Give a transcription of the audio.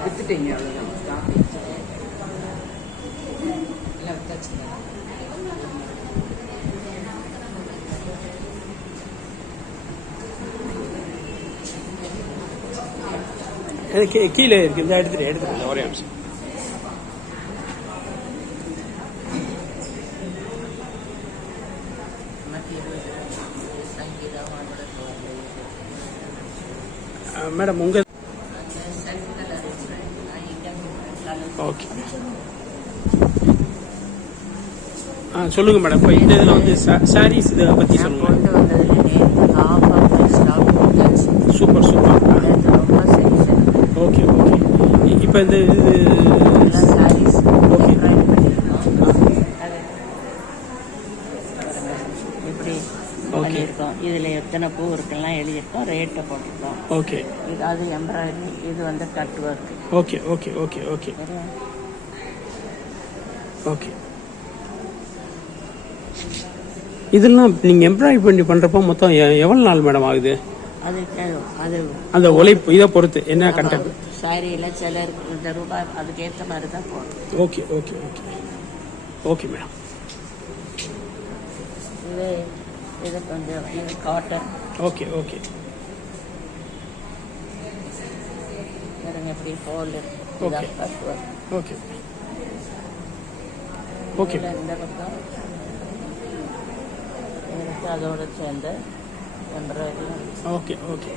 வித்துட்டீங்க அவ்வளோதான் ஸ்டாக் எல்லாம் கீழே இருக்கு. இந்த எடுத்துட்டு எடுத்துட்டு ஒரே நிமிஷம். அஹ் மேடம் உங்க ஓகே. ஆ சொல்லுங்க மேடம். இப்போ இந்த இதில் வந்து சாரீஸ் இதை பற்றி சொல்லுங்க. இப்போ இந்த இது பண்ணியிருக்கோம் இதில் எத்தனை பூ இருக்குலாம் எழுதியிருக்கோம் ரேட்டை போட்டிருக்கோம் ஓகே இது அது எம்ப்ராய்டரி இது வந்து cut work okay okay okay okay okay இதெல்லாம் நீங்கள் எம்ப்ராய்டரி பண்ணி பண்ணுறப்போ மொத்தம் எ- எவ்வளவு நாள் மேடம் ஆகுது? அது அது அந்த உழைப்பு இதை பொறுத்து என்ன கண்டக்ட் சாரியில் சில இருக்கு. இந்த ரூபாய் அதுக்கேற்ற மாதிரி தான் போடும் okay okay okay okay madam இது இது கொஞ்சம் இது காட்டன் ஓகே ஓகே எப்படி ஒர்க் ஓகே ஓகே இதுல இந்த பக்கம் அதோட சேர்ந்து. Embroidery okay okay